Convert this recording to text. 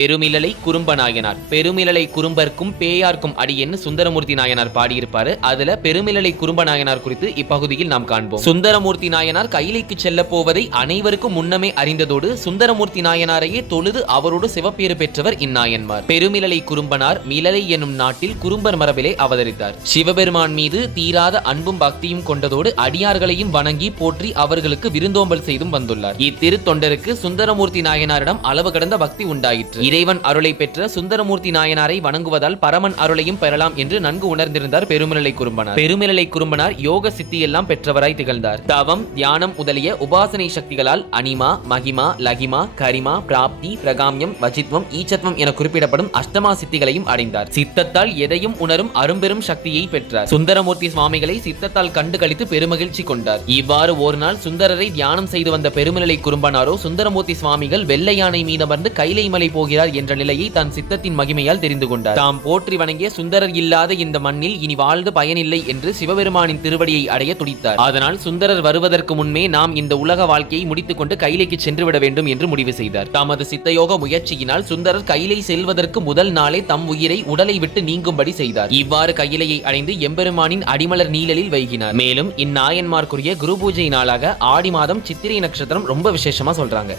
பெருமிழலை குறும்ப நாயனார். பெருமிழலை குறும்பர்க்கும் பேயார்க்கும் அடியேன்னு சுந்தரமூர்த்தி நாயனார் பாடியிருப்பாரு. அதுல பெருமிழலை குறும்ப நாயனார் குறித்து இப்பகுதியில் நாம் காண்போம். சுந்தரமூர்த்தி நாயனார் கைலைக்கு செல்ல போவதை அனைவருக்கும் முன்னமே அறிந்ததோடு சுந்தரமூர்த்தி நாயனாரையே தொழுது அவரோடு சிவப்பேறு பெற்றவர் இந்நாயன்மார். பெருமிழலை குறும்பனார் மிழலை எனும் நாட்டில் குறும்பர் மரபிலே அவதரித்தார். சிவபெருமான் மீது தீராத அன்பும் பக்தியும் கொண்டதோடு அடியார்களையும் வணங்கி போற்றி அவர்களுக்கு விருந்தோம்பல் செய்தும் வந்துள்ளார். இத்திருத்தொண்டருக்கு சுந்தரமூர்த்தி நாயனாரிடம் அளவு கடந்த பக்தி உண்டாயிற்று. இறைவன் அருளை பெற்ற சுந்தரமூர்த்தி நாயனாரை வணங்குவதால் பரமன் அருளையும் பெறலாம் என்று நன்கு உணர்ந்திருந்தார் பெருமிழலை குறும்பனார். பெருமிழலை குறும்பனார் யோக சித்தி எல்லாம் பெற்றவராய் திகழ்ந்தார். தவம், தியானம் முதலிய உபாசனை சக்திகளால் அனிமா, மகிமா, லகிமா, கரிமா, பிராப்தி, பிரகாமியம், வஜித்வம், ஈச்சத்வம் என குறிப்பிடப்படும் அஷ்டமா சித்திகளையும் அடைந்தார். சித்தத்தால் எதையும் உணரும் அரும்பெரும் சக்தியை பெற்றார். சுந்தரமூர்த்தி சுவாமிகளை சித்தத்தால் கண்டு கழித்து பெருமகிழ்ச்சி கொண்டார். இவ்வாறு ஒரு நாள் சுந்தரரை தியானம் செய்து வந்த பெருமிழலை குறும்பனாரோ சுந்தரமூர்த்தி சுவாமிகள் வெள்ளை யானை மீதமர்ந்து கைலை மலை போகிறார் என்ற நிலையை தன் சித்தத்தின் மகிமையால் தெரிந்து கொண்டார். தாம் போற்றி வணங்கிய சுந்தரர் இல்லாத இந்த மண்ணில் இனி வாழ்ந்து பயனில்லை என்று சிவபெருமானின் திருவடியை அடைய துடித்தார். அதனால் சுந்தரர் வருவதற்கு முன்பே நாம் இந்த உலக வாழ்க்கையை முடித்துக் கொண்டு கைலைக்கு சென்று விட வேண்டும் என்று முடிவு செய்தார். தமது சித்தயோக முயற்சியினால் சுந்தரர் கைலை செல்வதற்கு முதல் நாளே தம் உயிரை உடலை விட்டு நீங்கும்படி செய்தார். இவ்வாறு கையிலையை அடைந்து எம்பெருமானின் அடிமலர் நீழலில் வைகினார். மேலும் இந்நாயன்மார்க்குரிய குரு பூஜை நாளாக ஆடி மாதம் சித்திரை நட்சத்திரம் ரொம்ப விசேஷமா சொல்றாங்க.